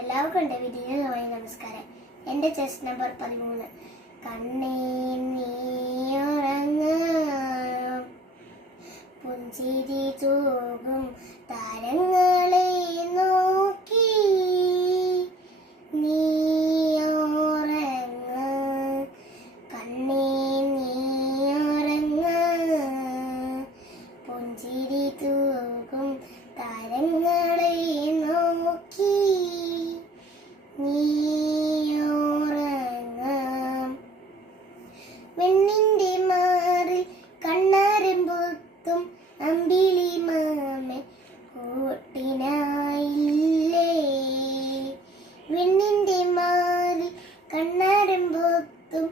എല്ലാവർക്കും എൻ്റെ വിനീതമായ നമസ്കാരം. എൻ്റെ ചെസ് നമ്പർ 13. കണ്ണേ നീയുറങ്ങാം, പുഞ്ചിരി തൂകും താരങ്ങളെ നോക്കി നീയുറങ്ങാം. കണ്ണേ നീയുറങ്ങാം, പുഞ്ചിരി തൂകും താരങ്ങളെ നോക്കി നീയുറങ്ങാം. വെണ്ണിന്റെ മാറിൽ കണ്ണാരമ്പൊത്തും അമ്പിളി മാമൻ കൂട്ടിനായില്ലേ. വെണ്ണിന്റെ മാറിൽ കണ്ണാരമ്പൊത്തും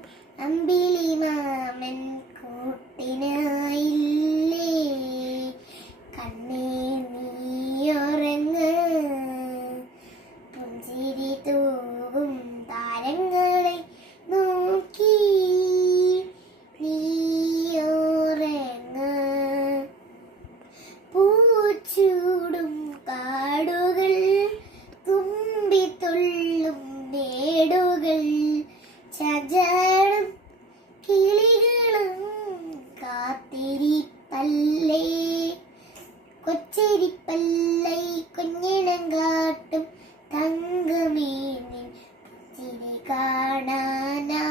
അമ്പിളി മാമൻ കൂട്ടിനായില്ലേ. കണ്ണേ നീയുറങ്ങാം, പുഞ്ചിരി തൂകും താരങ്ങളെ നോക്കി നീയുറങ്ങാം. പൂച്ചൂടും കാടുകൾ, തുമ്പിത്തുള്ളും മേടുകൾ, ചാഞ്ചാടും കിളികളും കാത്തിരിപ്പല്ലേ. കൊച്ചരിപ്പല്ലൈ കുഞ്ഞിനം കാട്ടും തങ്കമേ നിൻ പുഞ്ചിരി കാണാനായി.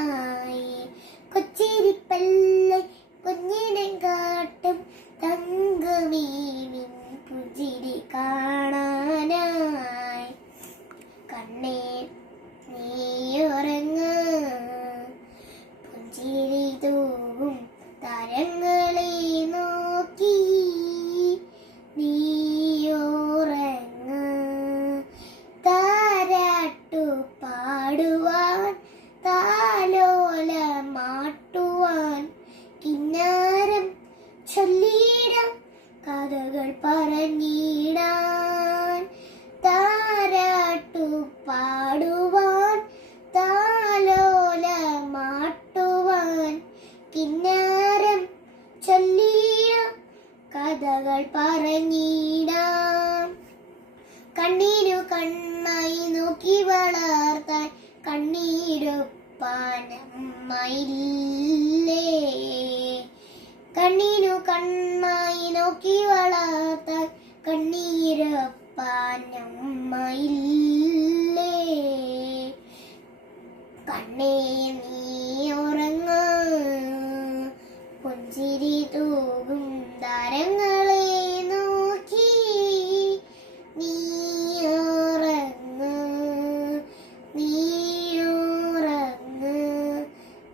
കൊച്ചരിപ്പല്ലൈ കുഞ്ഞിനം കാട്ടും തങ്കമേ നിൻ പുഞ്ചിരി കാണാനായി. കണ്ണേ നീയുറങ്ങാം, പുഞ്ചിരി തൂകും താരങ്ങളെ നോക്കി നീയുറങ്ങാം. താരാട്ടു പാടുവാൻ, താലോലമാട്ടുവാൻ, കിന്നാരം ചൊല്ലിടാം, കഥകൾ പറഞ്ഞിടാൻ. താരാട്ടു പാടുവാൻ, താലോലമാട്ടുവാൻ, കിന്നാരം ചൊല്ലിടാം, കഥകൾ പറഞ്ഞിടാം. കണ്ണീരു കണ്ണായി നോക്കി വളർത്താൻ കണ്ണീരൊപ്പാൻ അമ്മയില്ലേ. കണ്ണീരു കണ്ണായി നോക്കി വളർത്താൻ കണ്ണീരൊപ്പാൻ അമ്മയില്ലേ. കണ്ണേ നീയുറങ്ങാം, പുഞ്ചിരി തൂകും താരങ്ങളെ നോക്കി നീയുറങ്ങാം, നീയുറങ്ങാം,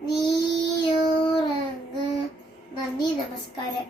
നീയുറങ്ങാം. നന്ദി, നമസ്കാരം.